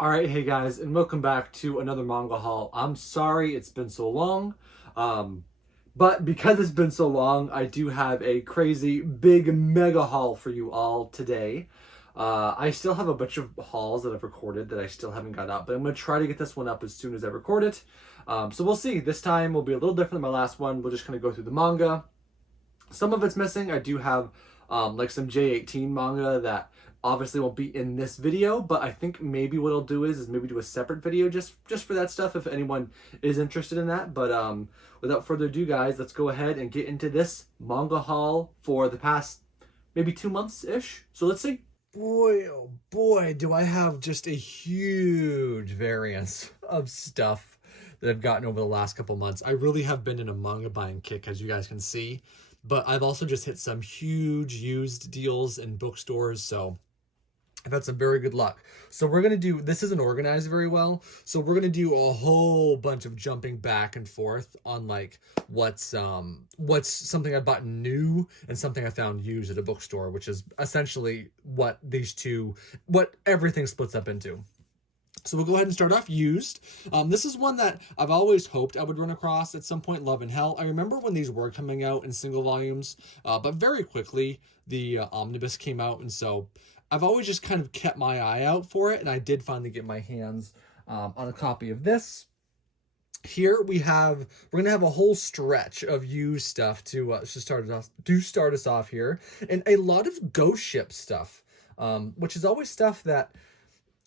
Alright, hey guys, and welcome back to another manga haul. I'm sorry it's been so long, but because it's been so long, I do have a crazy big mega haul for you all today. I still have a bunch of hauls that I've recorded that I still haven't got up, but I'm going to try to get this one up as soon as I record it. So we'll see. This time will be a little different than my last one. We'll just kind of go through the manga. Some of it's missing. I do have like some J18 manga that obviously won't be in this video, but I think maybe what I'll do is maybe do a separate video just for that stuff if anyone is interested in that. But without further ado, guys, let's go ahead and get into this manga haul for the past maybe 2 months-ish. So let's see. Boy, oh boy, do I have just a huge variance of stuff that I've gotten over the last couple months. I really have been in a manga buying kick, as you guys can see. But I've also just hit some huge used deals in bookstores, so I've had some very good luck. So we're going to do, this isn't organized very well, so we're going to do a whole bunch of jumping back and forth on like what's something I bought new and something I found used at a bookstore, which is essentially what everything splits up into. So we'll go ahead and start off used. This is one that I've always hoped I would run across at some point, Love and Hell. I remember when these were coming out in single volumes, but very quickly the omnibus came out, and so I've always just kind of kept my eye out for it, and I did finally get my hands on a copy of this. Here we're gonna have a whole stretch of used stuff to start us off here, and a lot of ghost ship stuff, which is always stuff that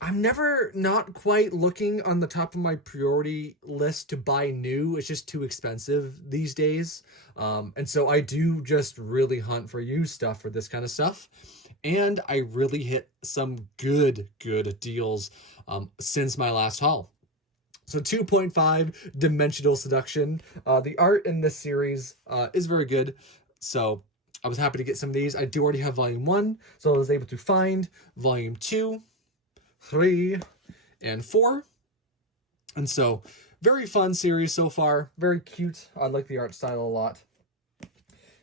I'm never not quite looking on the top of my priority list to buy new. It's just too expensive these days. And so I do just really hunt for used stuff for this kind of stuff. And I really hit some good deals since my last haul. So 2.5 Dimensional Seduction. The art in this series is very good. So I was happy to get some of these. I do already have volume 1, so I was able to find volume 2, 3, and 4. And so very fun series so far, very cute. I like the art style a lot,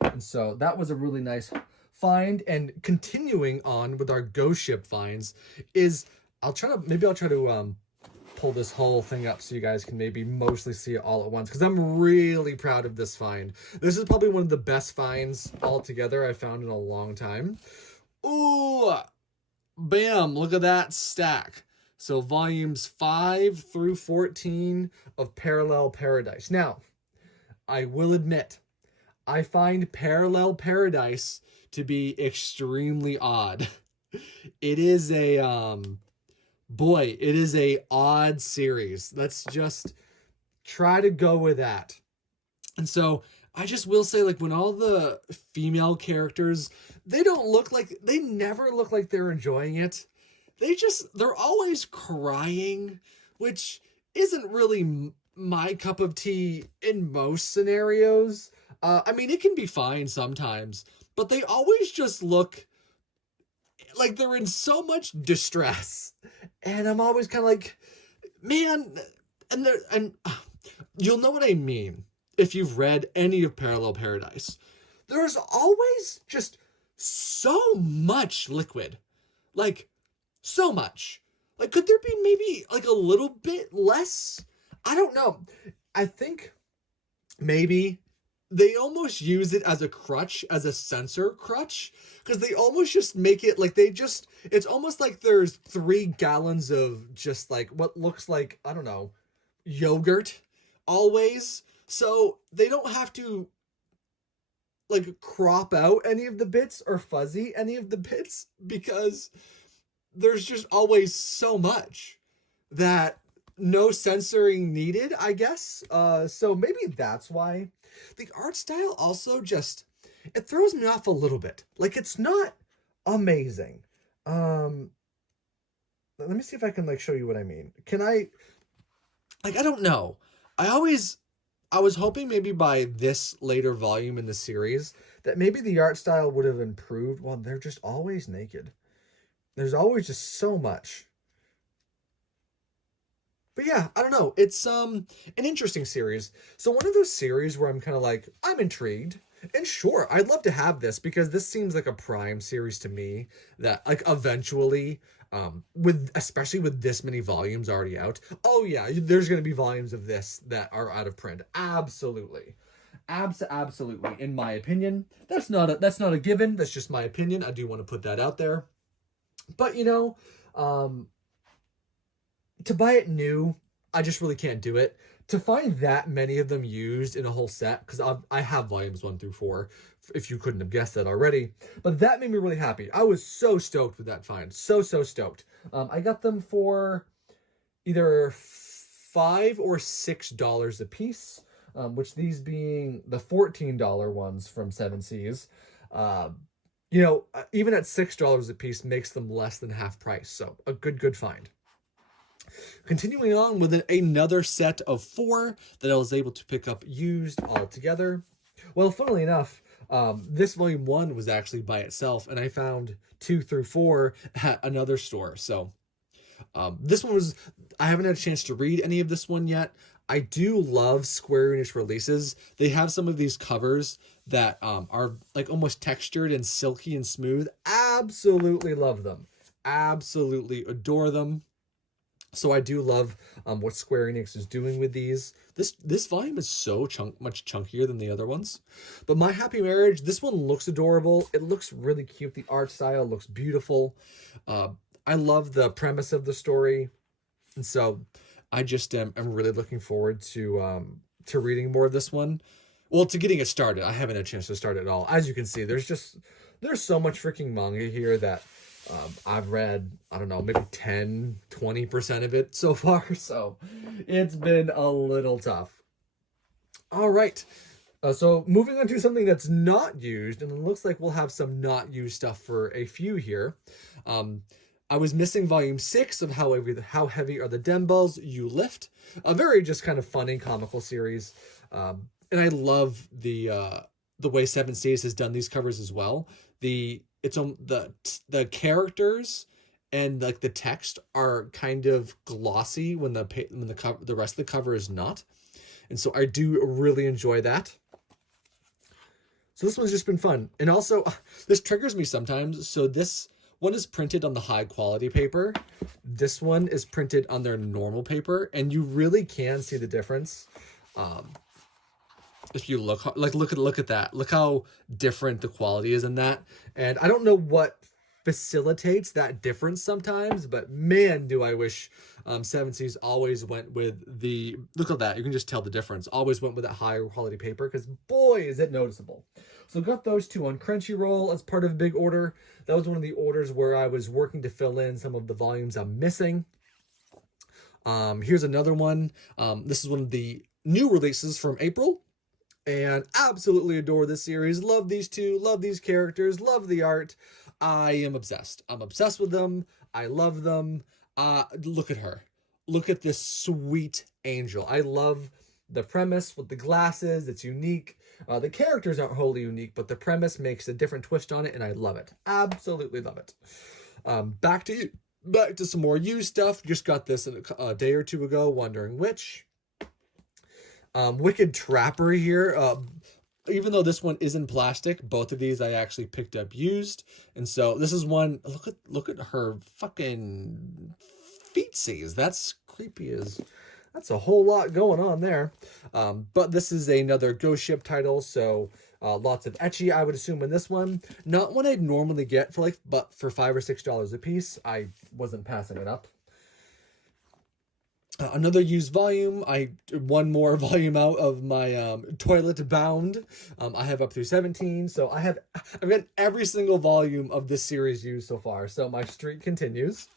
and so that was a really nice find. And continuing on with our ghost ship finds is I'll try to pull this whole thing up so you guys can maybe mostly see it all at once, because I'm really proud of this find. This is probably one of the best finds altogether I've found in a long time. Ooh, bam, look at that stack. So volumes 5 through 14 of Parallel Paradise. Now, I will admit, I find Parallel Paradise to be extremely odd. It is a, it is a odd series. Let's just try to go with that. And so I just will say, like, when all the female characters, they never look like they're enjoying it. They're always crying, which isn't really my cup of tea in most scenarios. I mean, it can be fine sometimes, but they always just look like they're in so much distress. And I'm always kind of like, man, and you'll know what I mean if you've read any of Parallel Paradise. There's always just so much liquid. Like, so much. Like, could there be maybe, like, a little bit less? I don't know. I think maybe they almost use it as a crutch, as a censor crutch, because they almost just make it, like, it's almost like there's 3 gallons of just, like, what looks like, I don't know, yogurt, always. So they don't have to, like, crop out any of the bits or fuzzy any of the bits, because there's just always so much that no censoring needed, I guess. So maybe that's why. The art style also just, it throws me off a little bit. Like, it's not amazing. Let me see if I can, like, show you what I mean. Can I, like, I don't know. I was hoping maybe by this later volume in the series that maybe the art style would have improved. Well, they're just always naked. There's always just so much. But yeah, I don't know. It's an interesting series. So one of those series where I'm kind of like, I'm intrigued. And sure, I'd love to have this, because this seems like a Prime series to me that, like, eventually Especially with this many volumes already out. Oh yeah, there's going to be volumes of this that are out of print. Absolutely. Absolutely, in my opinion. That's not a given. That's just my opinion. I do want to put that out there. But um, to buy it new, I just really can't do it. To find that many of them used in a whole set, because I have volumes 1 through 4, if you couldn't have guessed that already. But that made me really happy. I was so stoked with that find. So stoked. I got them for either $5 or $6 a piece, which these being the $14 ones from Seven Seas. Uh, Even at $6 a piece makes them less than half price. So a good find. Continuing on with another set of 4 that I was able to pick up used altogether. Well, funnily enough, this volume 1 was actually by itself, and I found 2 through 4 at another store. So this one was, I haven't had a chance to read any of this one yet. I do love Square Enix releases. They have some of these covers that are like almost textured and silky and smooth. Absolutely love them. Absolutely adore them. So I do love what Square Enix is doing with these. This volume is so much chunkier than the other ones. But My Happy Marriage, this one looks adorable. It looks really cute. The art style looks beautiful. I love the premise of the story. And so I just am really looking forward to reading more of this one. Well, to getting it started. I haven't had a chance to start it at all. As you can see, there's so much freaking manga here that I've read, I don't know, maybe 10-20% of it so far. So it's been a little tough. All right. So moving on to something that's not used, and it looks like we'll have some not used stuff for a few here. I was missing volume 6 of How Heavy Are the Dumbbells You Lift, a very just kind of funny comical series. And I love the way Seven Seas has done these covers as well. The characters and like the text are kind of glossy when the rest of the cover is not, and so I do really enjoy that. So this one's just been fun, and also this triggers me sometimes. So this one is printed on the high quality paper. This one is printed on their normal paper, and you really can see the difference. If you look at that, look how different the quality is in that. And I don't know what facilitates that difference sometimes, but man, do I wish Seven Seas always went with look at that, you can just tell the difference, always went with that higher quality paper, because boy is it noticeable. So got those 2 on Crunchyroll as part of a big order. That was one of the orders where I was working to fill in some of the volumes I'm missing. Here's another one. This is one of the new releases from April, and absolutely adore this series. Love these 2, love these characters, love the art. I am obsessed. I'm obsessed with them. I love them. Look at her. Look at this sweet angel. I love the premise with the glasses. It's unique. The characters aren't wholly unique, but the premise makes a different twist on it, and I love it. Absolutely love it. Back to some more used stuff. Just got this a day or 2 ago, wondering which. Wicked Trapper here. Even though this one is in plastic, both of these I actually picked up used. And so this is one, look at her fucking feetsies. That's creepy as, that's a whole lot going on there. But this is another Ghost Ship title, so lots of ecchi, I would assume, in this one. Not one I'd normally get but for $5 or $6 a piece. I wasn't passing it up. Another used volume. One more volume out of my Toilet Bound. I have up through 17, so I've got every single volume of this series used so far, so my streak continues.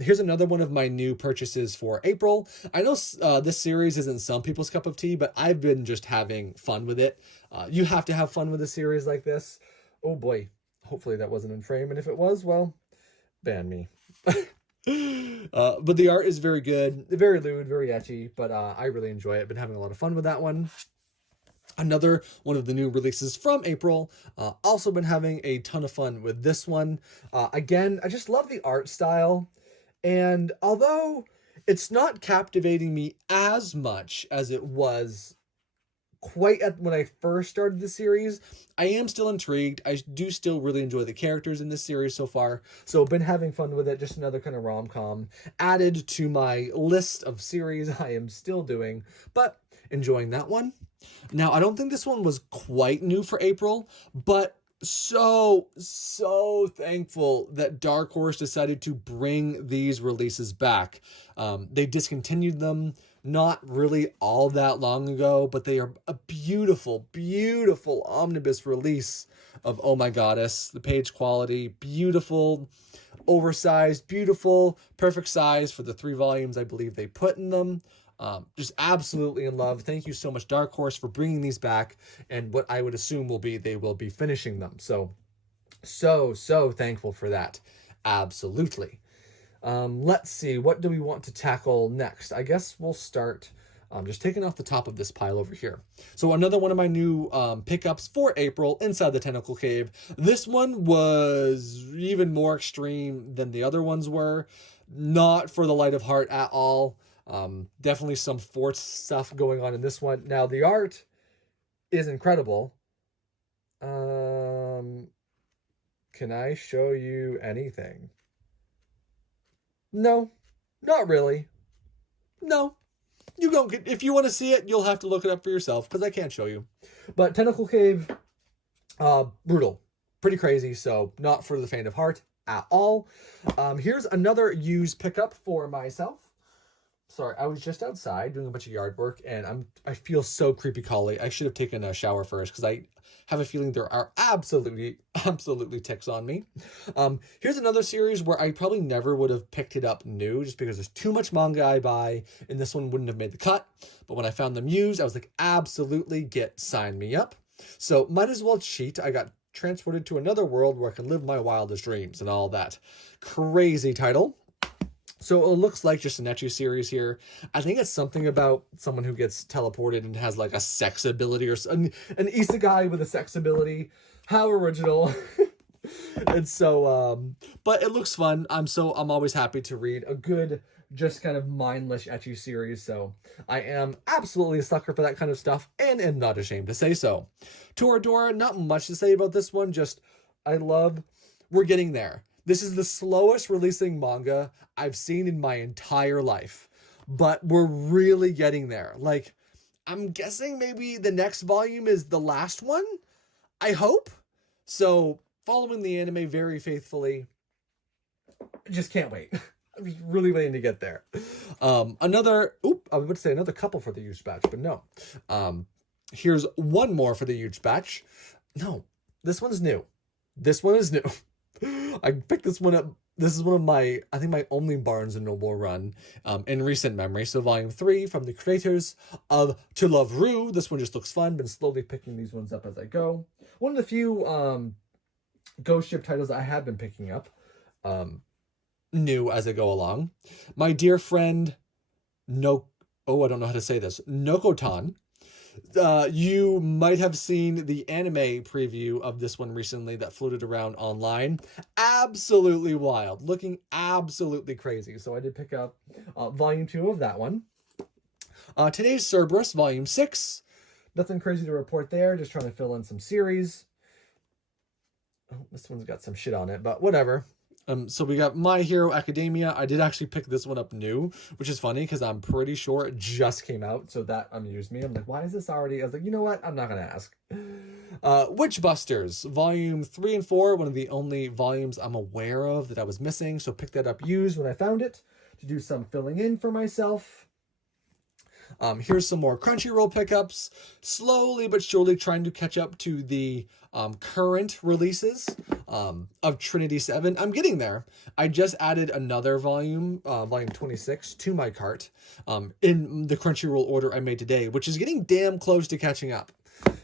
Here's another one of my new purchases for April. I know this series isn't some people's cup of tea, but I've been just having fun with it. You have to have fun with a series like this. Oh boy, hopefully that wasn't in frame, and if it was, well, ban me. But the art is very good, very lewd, very ecchi, but I really enjoy it. Been having a lot of fun with that one. Another one of the new releases from April. Also been having a ton of fun with this one. Again, I just love the art style, and although it's not captivating me as much as it was quite at when I first started the series. I am still intrigued. I do still really enjoy the characters in this series so far. So been having fun with it. Just another kind of rom-com added to my list of series I am still doing, but enjoying that one. Now, I don't think this one was quite new for April, but so thankful that Dark Horse decided to bring these releases back. They discontinued them not really all that long ago, but they are a beautiful omnibus release of Oh My Goddess. The page quality, beautiful, oversized, beautiful, perfect size for the 3 volumes I believe they put in them. Just absolutely in love. Thank you so much, Dark Horse, for bringing these back, and what I would assume will be they will be finishing them. So thankful for that. Absolutely. Let's see, what do we want to tackle next? I guess we'll start just taking off the top of this pile over here. So another one of my new pickups for April, Inside the Tentacle Cave. This one was even more extreme than the other ones were. Not for the light of heart at all. Definitely some force stuff going on in this one. Now, the art is incredible. Can I show you anything? No, not really. No. You don't get, if you want to see it, you'll have to look it up for yourself, because I can't show you. But Tentacle Cave, brutal. Pretty crazy, so not for the faint of heart at all. Here's another used pickup for myself. Sorry, I was just outside doing a bunch of yard work, and I feel so creepy crawly. I should have taken a shower first, because I have a feeling there are absolutely ticks on me. Here's another series where I probably never would have picked it up new, just because there's too much manga I buy, and this one wouldn't have made the cut. But when I found them used, I was like, absolutely, sign me up. So might as well cheat. I got transported to another world where I can live my wildest dreams and all that. Crazy title. So it looks like just an ecchi series here. I think it's something about someone who gets teleported and has like a sex ability, or an isekai with a sex ability. How original. And so, but it looks fun. I'm always happy to read a good, just kind of mindless ecchi series. So I am absolutely a sucker for that kind of stuff, and am not ashamed to say so. Toradora, not much to say about this one. Just, we're getting there. This is the slowest releasing manga I've seen in my entire life, but we're really getting there. Like, I'm guessing maybe the next volume is the last one, I hope. So, following the anime very faithfully, just can't wait. I'm really waiting to get there. I would say another couple for the huge batch, but no. Here's one more for the huge batch. No, this one's new. This one is new. I picked this one up. This is one of my only Barnes & Noble run in recent memory. So volume 3 from the creators of To Love Ru. This one just looks fun. Been slowly picking these ones up as I go. One of the few Ghost Ship titles I have been picking up new as I go along. My dear friend, I don't know how to say this, Nokotan. You might have seen the anime preview of this one recently that floated around online. Absolutely wild, looking absolutely crazy. So I did pick up volume 2 of that one. Today's Cerberus, volume 6. Nothing crazy to report there, just trying to fill in some series. Oh, this one's got some shit on it, but whatever. So we got My Hero Academia. I did actually pick this one up new, which is funny because I'm pretty sure it just came out, so that amused me. I'm like, why is this already? I was like, you know what? I'm not going to ask. Witchbusters, volume 3 and 4, one of the only volumes I'm aware of that I was missing, so picked that up used when I found it to do some filling in for myself. Here's some more Crunchyroll pickups, slowly but surely trying to catch up to the current releases of Trinity 7. I'm getting there. I just added another volume, volume 26, to my cart in the Crunchyroll order I made today, which is getting damn close to catching up.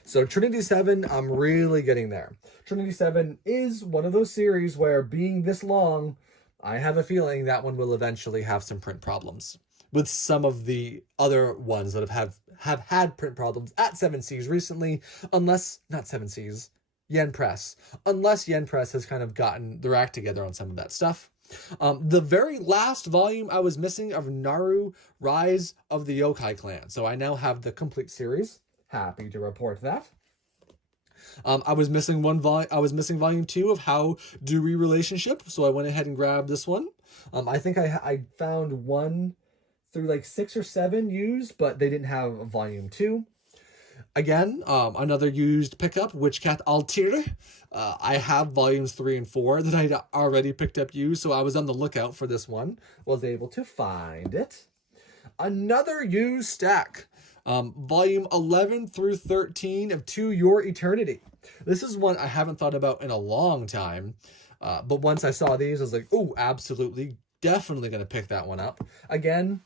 So Trinity 7, I'm really getting there. Trinity 7 is one of those series where, being this long, I have a feeling that one will eventually have some print problems, with some of the other ones that have had print problems at 7Cs recently, Yen Press, unless Yen Press has kind of gotten their act together on some of that stuff. The very last volume I was missing of Naru, Rise of the Yokai Clan. So I now have the complete series. Happy to report that. I was missing volume 2 of How Do We Relationship, so I went ahead and grabbed this one. I think I found one through like 6 or 7 used, but they didn't have a volume 2. Again, another used pickup, Witch Cat Altir. I have volumes 3 and 4 that I'd already picked up used, so I was on the lookout for this one. Was able to find it. Another used stack. Volume 11 through 13 of To Your Eternity. This is one I haven't thought about in a long time, but once I saw these, I was like, oh, absolutely, definitely going to pick that one up. Again,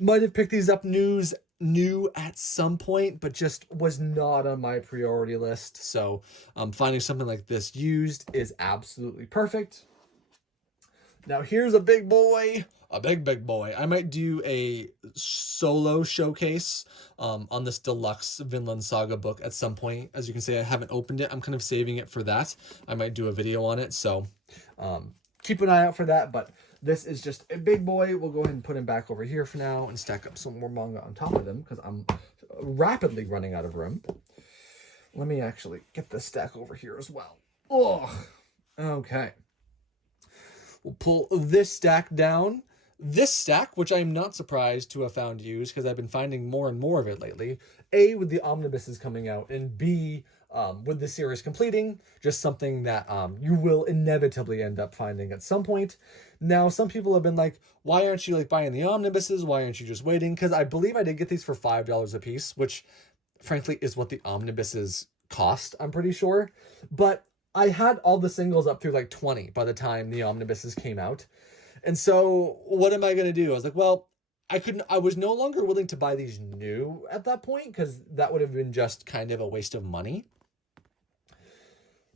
might have picked these up new at some point, but just was not on my priority list. So finding something like this used is absolutely perfect. Now here's a big boy. A big boy. I might do a solo showcase on this deluxe Vinland Saga book at some point. As you can see, I haven't opened it. I'm kind of saving it for that. I might do a video on it. So keep an eye out for that. But this is just a big boy. We'll go ahead and put him back over here for now and stack up some more manga on top of them because I'm rapidly running out of room. Let me actually get this stack over here as well. Oh, okay. We'll pull this stack down. This stack, which I'm not surprised to have found used because I've been finding more and more of it lately. A, with the omnibuses coming out, and B, with the series completing, just something that you will inevitably end up finding at some point. Now, some people have been like, why aren't you like buying the omnibuses? Why aren't you just waiting? Because I believe I did get these for $5 a piece, which frankly is what the omnibuses cost, I'm pretty sure. But I had all the singles up through like 20 by the time the omnibuses came out. And so what am I going to do? I was like, well, I was no longer willing to buy these new at that point because that would have been just kind of a waste of money.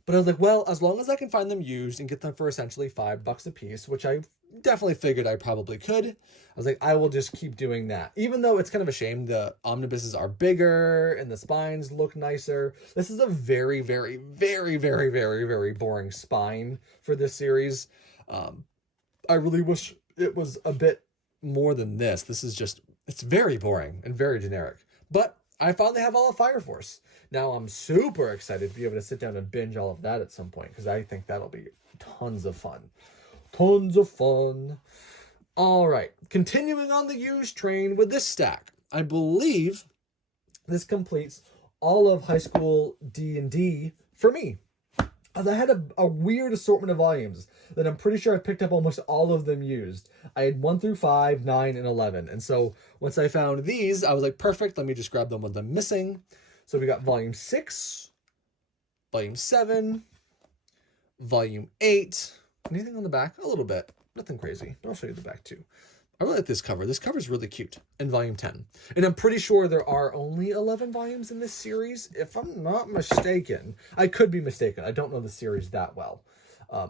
But I was like, well, as long as I can find them used and get them for essentially $5 a piece, which I definitely figured I probably could, I was like, I will just keep doing that. Even though it's kind of a shame the omnibuses are bigger and the spines look nicer. This is a very, very, very, very, very, very boring spine for this series. I really wish it was a bit more than this. This is just, it's very boring and very generic. But I finally have all of Fire Force. Now I'm super excited to be able to sit down and binge all of that at some point because I think that'll be tons of fun. Tons of fun. All right, continuing on the used train with this stack. I believe this completes all of High School D&D for me. As I had a weird assortment of volumes that I'm pretty sure I picked up almost all of them used. I had 1 through 5, 9, and 11. And so once I found these, I was like, perfect, let me just grab them with them missing. So we got volume 6, volume 7, volume 8. Anything on the back? A little bit. Nothing crazy, but I'll show you the back too. I really like this cover. This cover is really cute. And volume 10. And I'm pretty sure there are only 11 volumes in this series, if I'm not mistaken. I could be mistaken. I don't know the series that well.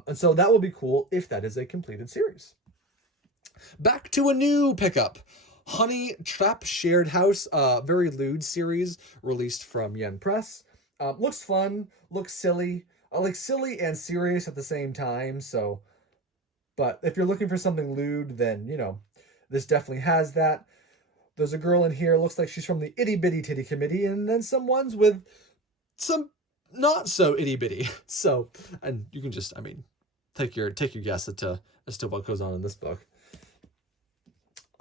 And so that will be cool if that is a completed series. Back to a new pickup. Honey Trap Shared House, very lewd series released from Yen Press. Looks fun, looks silly. I like silly and serious at the same time, so... But if you're looking for something lewd, then, you know, this definitely has that. There's a girl in here, looks like she's from the Itty Bitty Titty Committee, and then some ones with some not so itty bitty. So, and you can just, I mean, take your guess as to what goes on in this book.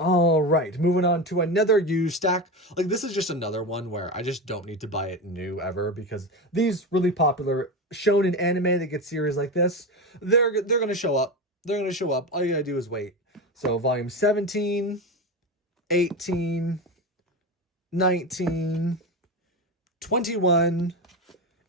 All right, moving on to another used stack. Like, this is just another one where I just don't need to buy it new ever because these really popular shonen anime that get series like this, they're going to show up. They're going to show up. All you got to do is wait. So volume 17, 18, 19, 21,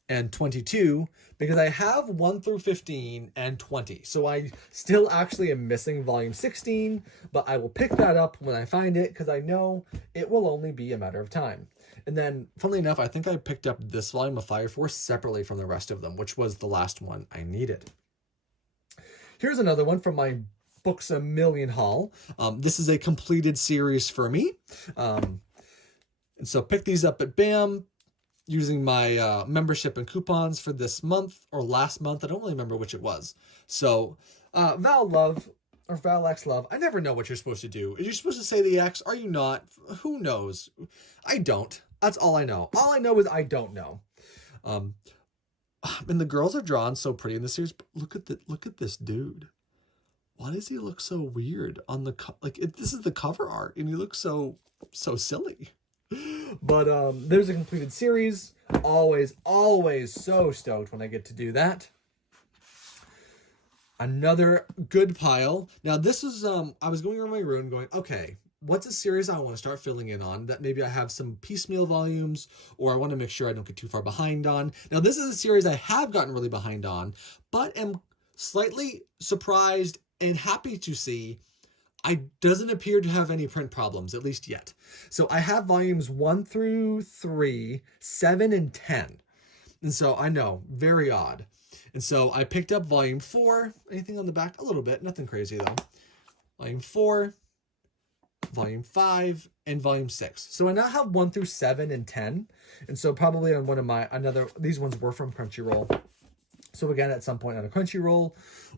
and 22, because I have 1 through 15 and 20. So I still actually am missing volume 16, but I will pick that up when I find it because I know it will only be a matter of time. And then, funnily enough, I think I picked up this volume of Fire Force separately from the rest of them, which was the last one I needed. Here's another one from my Books A Million haul. This is a completed series for me. And so pick these up at BAM using my membership and coupons for this month or last month. I don't really remember which it was. So Val Love or Val X Love. I never know what you're supposed to do. Are you supposed to say the X? Are you not? Who knows? I don't. That's all I know. All I know is I don't know. Um, and the girls are drawn so pretty in the series. But look at this dude. Why does he look so weird on the this is the cover art and he looks so silly. But there's a completed series. Always so stoked when I get to do that. Another good pile. Now this is I was going around my room going, okay, what's a series I want to start filling in on that maybe I have some piecemeal volumes or I want to make sure I don't get too far behind on. Now this is a series I have gotten really behind on, but am slightly surprised and happy to see I doesn't appear to have any print problems, at least yet. So I have volumes 1 through 3, 7, and 10. And so I know, very odd. And so I picked up volume 4. Anything on the back? A little bit, nothing crazy though. Volume 4, volume 5, and volume 6. So I now have 1 through 7 and 10. And so probably on one of these ones were from Crunchyroll. So again, at some point on a Crunchyroll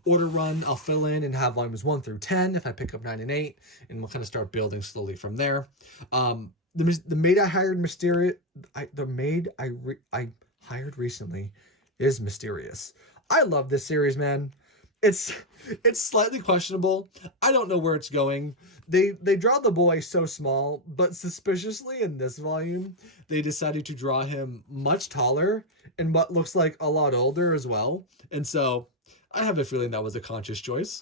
order run, I'll fill in and have volumes 1 through 10 if I pick up 9 and 8, and we'll kind of start building slowly from there. The maid I hired I hired recently is mysterious. I love this series, man. It's slightly questionable. I don't know where it's going. They draw the boy so small, but suspiciously in this volume, they decided to draw him much taller and what looks like a lot older as well. And so I have a feeling that was a conscious choice,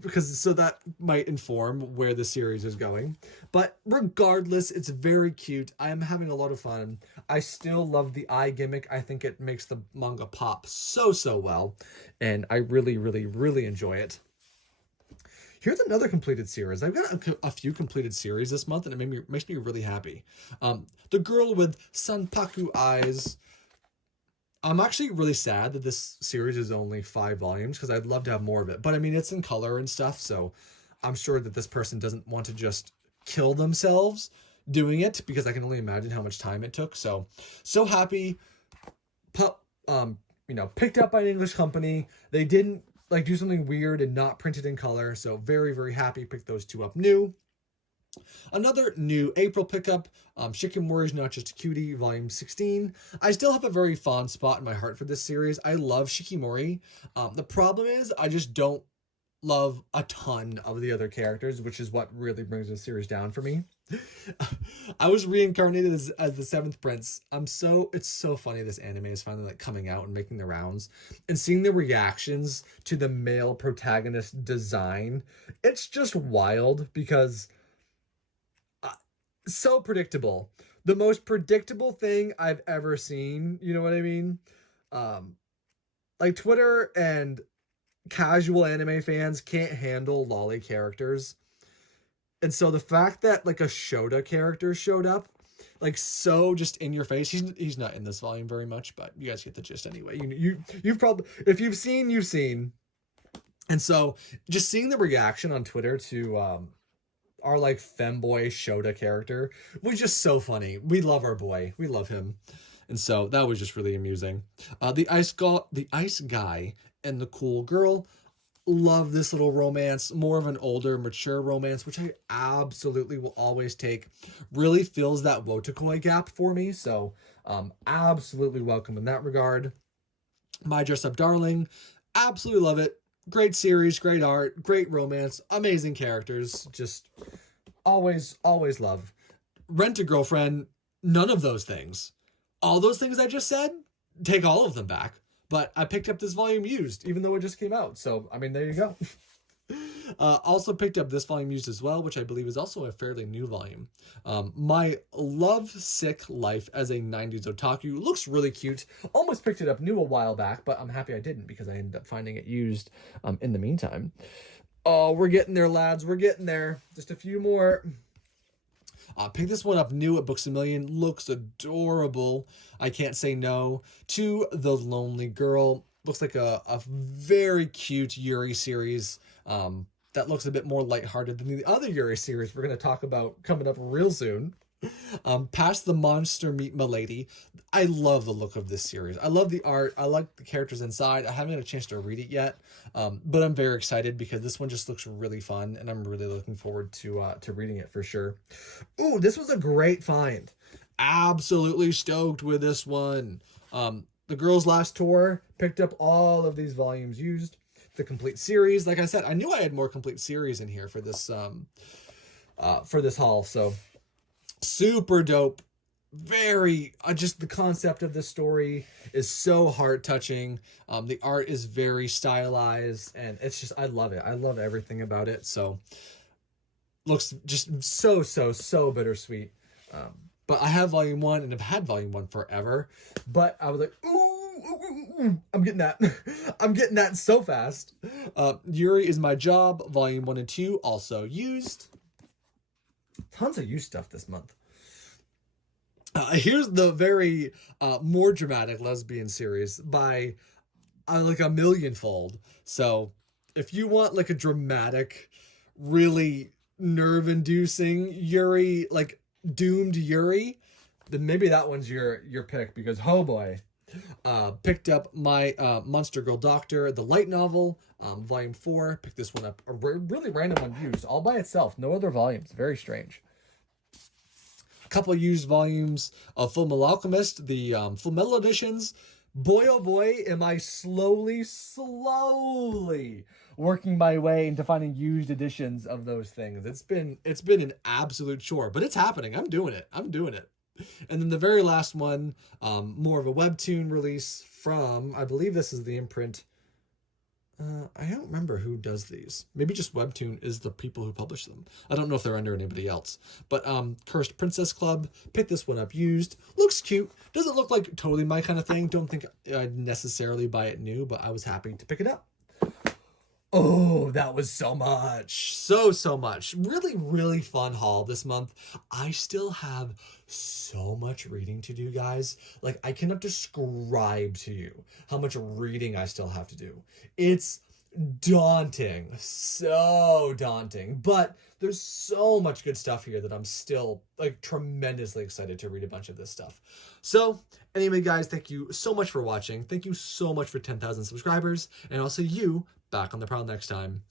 because so that might inform where the series is going. But regardless, it's very cute. I am having a lot of fun. I still love the eye gimmick. I think it makes the manga pop so well, and I really enjoy it. Here's another completed series. I've got a few completed series this month, and it makes me really happy. The girl with Sanpaku eyes. I'm actually really sad that this series is only 5 volumes because I'd love to have more of it. But I mean, it's in color and stuff, so I'm sure that this person doesn't want to just kill themselves doing it because I can only imagine how much time it took. So happy. Picked up by an English company. They didn't do something weird and not printed in color. So very happy. Picked those 2 up new. Another new April pickup, Shikimori's Not Just a Cutie, Volume 16. I still have a very fond spot in my heart for this series. I love Shikimori. The problem is I just don't love a ton of the other characters, which is what really brings the series down for me. I was reincarnated as the 7th prince. It's so funny this anime is finally coming out and making the rounds and seeing the reactions to the male protagonist design. It's just wild because so predictable. The most predictable thing I've ever seen. You know what I mean? Twitter and casual anime fans can't handle lolly characters. And so the fact that a Shota character showed up, so just in your face. He's not in this volume very much, but you guys get the gist anyway. You've probably, if you've seen, you've seen. And so just seeing the reaction on Twitter to our femboy Shota character was just so funny. We love our boy. We love him. And so that was just really amusing. The ice guy and the cool girl. Love this little romance. More of an older, mature romance, which I absolutely will always take. Really fills that Wotakoi gap for me. So absolutely welcome in that regard. My Dress Up Darling. Absolutely love it. Great series, great art, great romance, amazing characters. Just always love. Rent a Girlfriend, none of those things. All those things I just said, take all of them back. But I picked up this volume used, even though it just came out. So, I mean, there you go. Also picked up this volume used as well, which I believe is also a fairly new volume. My Love Sick Life as a 90s Otaku looks really cute. Almost picked it up new a while back, but I'm happy I didn't because I ended up finding it used in the meantime. Oh, we're getting there, lads. We're getting there. Just a few more. Pick this one up new at Books A Million. Looks adorable. I can't say no to The Lonely Girl. Looks like a very cute Yuri series that looks a bit more lighthearted than the other Yuri series we're going to talk about coming up real soon. Past the Monster Meet Milady. I love the look of this series. I love the art. I like the characters inside. I haven't had a chance to read it yet, but I'm very excited because this one just looks really fun, and I'm really looking forward to reading it for sure. Ooh, this was a great find. absolutely stoked with this one. The Girls Last Tour, picked up all of these volumes used. The complete series, like I said, I knew I had more complete series in here for this haul, so super dope. Very just the concept of the story is so heart touching. The art is very stylized, and it's just, I love it. I love everything about it. So looks just so bittersweet. But I have volume 1 and have had volume 1 forever. But I was like, ooh, I'm getting that. I'm getting that so fast. Yuri Is My Job, volume 1 and 2, also used. Tons of used stuff this month. Here's the very more dramatic lesbian series by like a millionfold. So if you want like a dramatic, really nerve-inducing Yuri, like doomed Yuri, then maybe that one's your pick, because oh boy. Picked up my Monster Girl Doctor, the light novel, volume 4. Picked this one up, a really random one used, all by itself, no other volumes. Very strange. A couple used volumes of Full Metal Alchemist, the Full Metal editions. Boy, oh boy, am I slowly working my way into finding used editions of those things. It's been an absolute chore, but it's happening. I'm doing it. And then the very last one, more of a webtoon release from, I believe this is the imprint. I don't remember who does these. Maybe just Webtoon is the people who publish them. I don't know if they're under anybody else. But Cursed Princess Club, picked this one up used. Looks cute. Doesn't look like totally my kind of thing. Don't think I'd necessarily buy it new, but I was happy to pick it up. Oh, that was so much. So much. Really fun haul this month. I still have so much reading to do, guys. Like, I cannot describe to you how much reading I still have to do. It's daunting. So daunting. But there's so much good stuff here that I'm still, like, tremendously excited to read a bunch of this stuff. So, anyway, guys, thank you so much for watching. Thank you so much for 10,000 subscribers. And I'll see you back on the prowl next time.